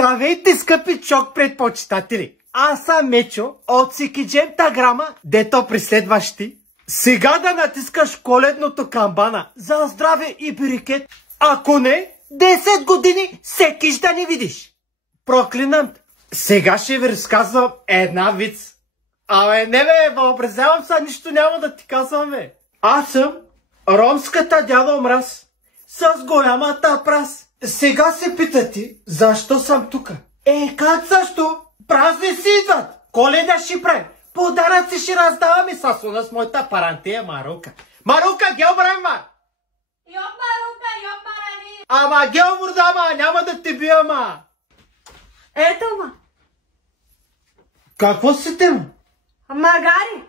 Здравейте, скъпи чок предпочитатели! Аз съм Мечо от Сикиджем Таграма, дето преследващи. Сега да натискаш коледното камбана за здраве и берекет. Ако не, 10 години секиш да не видиш. Проклинам. Сега ще ви разказвам една виц. Абе, не бе, въобразявам се, нищо няма да ти казваме. Аз съм ромската дядо Мраз с голямата прас. Сега се питате, защо съм тука? Как защо? Празни си идват! Коледа ще правим! Подаръци ще раздаваме с уна с моята парантея Марука. Марука, гел правим, ма! Йоп, Марука, йоп, Марани! Ама гел мурда, ма! Няма да те бия, ма! Ето, ма! Какво си те, ма? Магари!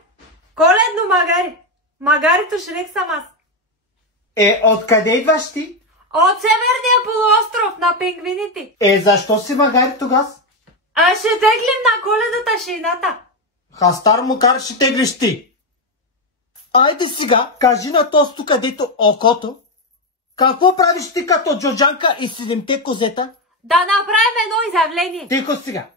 Коледно магари! Магарито шрек съм аз. Откъде идваш ти? От Северния полуостров на пингвините. Защо си магари тогас? Ще теглим на коледата шината. Хастар мукар ще теглиш ти. Айде сега, кажи на тосто където окото. Какво правиш ти като Джоджанка и 7-те козета? Да направим едно изявление. Тихо сега.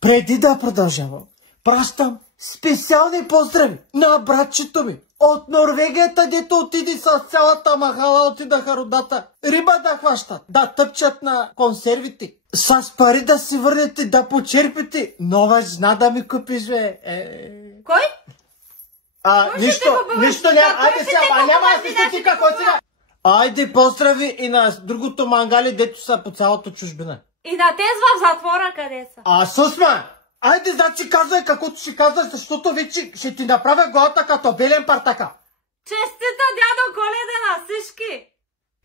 Преди да продължавам, пращам специални поздрави на братчето ми от Норвегията, дето отиди с цялата махала, отидаха родата. Риба да хващат, да тъпчат на консервите. С пари да си върнете, да почерпите. Нова жена да ми купиш, бе. Кой? Нищо няма. Айде сега, няма да си стати какво сега. Айде поздрави и на другото мангали, дето са по цялото чужбина. И на тез в затвора къде са? Сусма! Айде, значи казвай каквото ще казваш, защото вече ще ти направя главата като белен партака. Честита дядо Коледа на всички!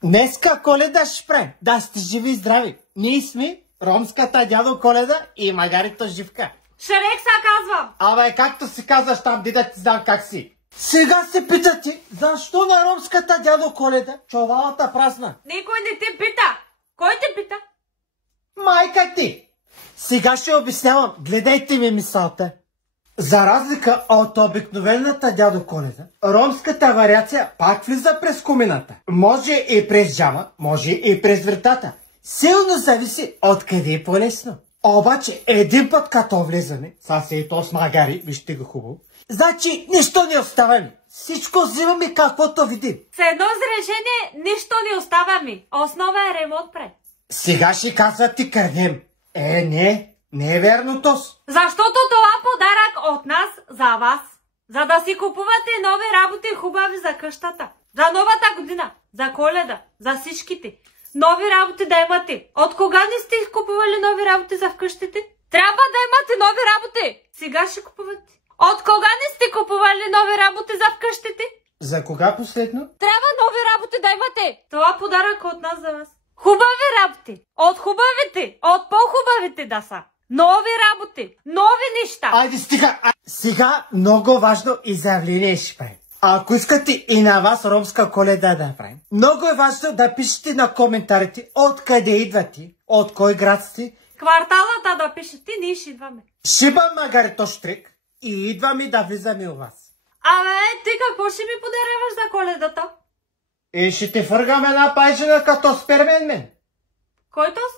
Днеска Коледа ще правим. Да сте живи и здрави. Ние сме ромската дядо Коледа и магарито Живка. Шрек са казвам. Абе, както си казваш там, да ти знам как си. Сега се питате, защо на ромската дядо Коледа чувалата празна? Никой не те пита. Кой те пита? Майка ти! Сега ще обяснявам. Гледайте ми мисълта. За разлика от обикновената дядо Коледа, ромската вариация пак влиза през комината. Може и през джама, може и през вратата. Силно зависи откъде е по-лесно. Обаче един път като влезане, ето с магари, вижте го хубаво, значи нищо не оставаме. Всичко взимаме каквото видим. С едно изречение нищо не оставаме. Основа е ремонт пред. Сега ще казват ти кърнем. Не е верно тос. Защото това подарък от нас за вас. За да си купувате нови работи хубави за къщата. За новата година, за Коледа, за всичките. Нови работи да имате. От кога не сте купували нови работи за вкъщите? Трябва да имате нови работи. Сега ще купувате. От кога не сте купували нови работи за вкъщите? За кога последно? Трябва нови работи да имате. Това подарък от нас за вас. Хубави работи. От хубавите. От по-хубавите да са. Нови работи. Нови неща. Айде стига. Сега много важно изявление ще правим. Ако искате и на вас ромска Коледа да правим, много е важно да пишете на коментарите откъде идвате, от кой град сте. Кварталата да пишете, ние ще идваме. Шибам магарито штрик и идваме да влизаме у вас. Ти какво ще ми подаряваш за Коледата? Ще те фъргам една пайжена като сперменмен. Кой тос?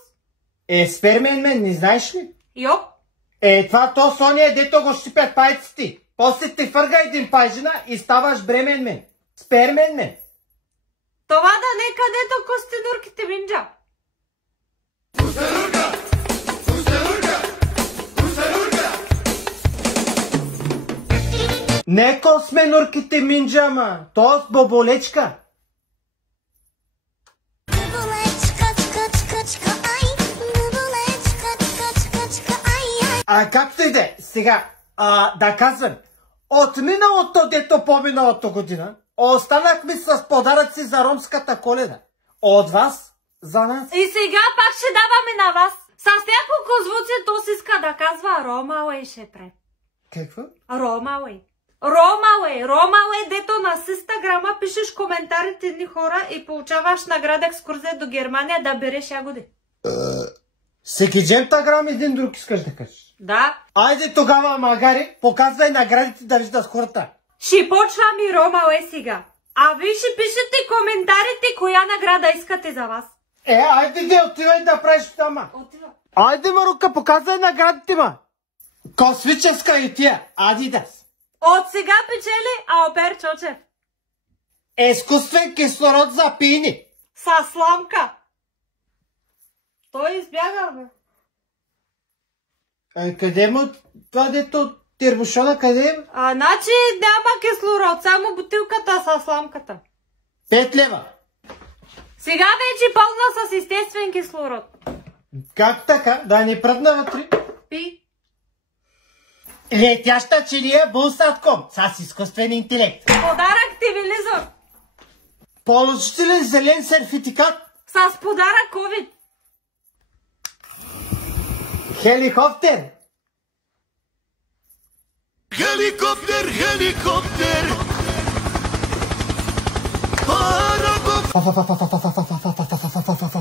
Сперменмен, не знаеш ли? Йоп. Това то Соня, дето го щипят пайците. После те фърга един пайжена и ставаш бременмен. Сперменмен. Това да не където костенурките минджа. Не косменурките минджа, ма. То с боболечка. Както и да е, сега, да казвам, от миналото, дето по-миналото година, останахме с подаръци за ромската Коледа. От вас, за нас. И сега пак ще даваме на вас. С няколко звуци то си иска да казва Ромауей ще пре. Какво? Ромауей. Ромауей, дето на Инстаграма пишеш коментарите ни хора и получаваш награда екскурзия до Германия да береш ягоди. Сикиджем Таграм един друг искаш да кажеш? Да. Айде тогава, магари, показвай наградите да виждат хората. Ще почвам и Ромауей сега. А вие ще пишете коментарите коя награда искате за вас. Айде да отивай да правиш дома. Отива. Айде, Марука, показвай наградите, ма! Космическа и тия, Адидас. От сега печели Албер Чочев. Изкуствен кислород за пийни. Са сламка. Той избяга, бе. Къде му това дето тербушона, къде е? Значи няма кислород, само бутилката са сламката. 5 лева. Сега вече пълна с естествен кислород. Как така? Да ни пръдна вътре. Пи. Летяща чилия Булсатком с изкуствен интелект. Подарък телевизор. Положителен зелен сертификат. С подарък COVID. Хеликоптер. Хеликоптер, хеликоптер.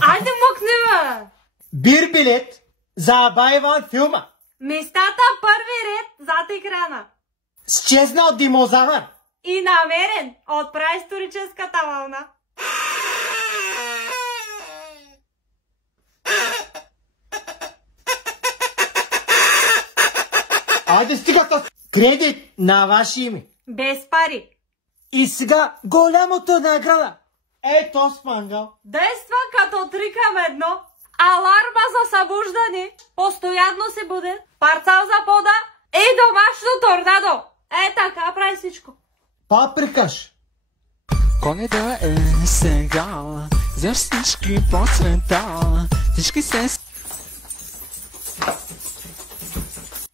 Айде мъкни, бе. Бир билет за Абайван филма. Местата първи ред зад екрана. Счезнал динозавър. И намерен от праисторическата вълна. Айде стига с кредит на ваше име. Без пари. И сега голямото награда. Ето с мангал. Действа като 3 към 1. Аларма за събуждане. Постоянно се буде. Парцал за пода. И домашно торнадо. Така прави всичко. Паприкаш. Коледа е сега. За всички по света. Всички се...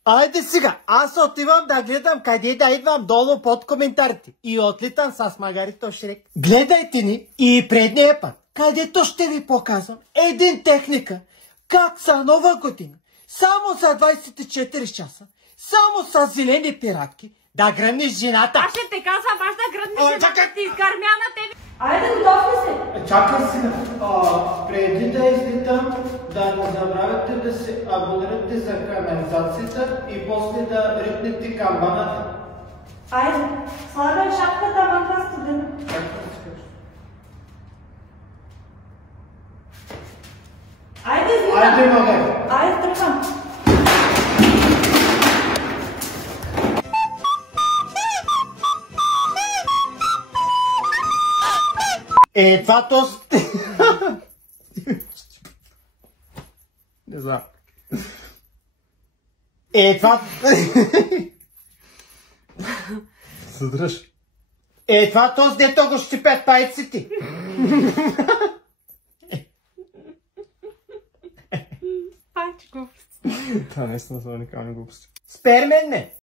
Айде сега, аз отивам да гледам къде да идвам долу под коментарите и отлитам с Магарито Шрек. Гледайте ни и предния път, където ще ви показвам един техника, как са нова година, само за 24 часа, само с зелени пиратки, да гръмниш жената. Аз ще те казвам, аз да гръмниш жената, чакай. ти изгърмя на тебе. Айде, готов ли си? Чакай сега. Преди да излитам, да не забравяйте да се абонирате за канализацията и после да ритнете камбаната. Айде, слагай шапката вънка студена. Айде, излитам. Айде, Магар. Айде, тръгвам. Това този... Не знам. Това... Съдръж. Това този дето го щипят пайците. Пачко. Това наистина са уникални глупости. Спермен не.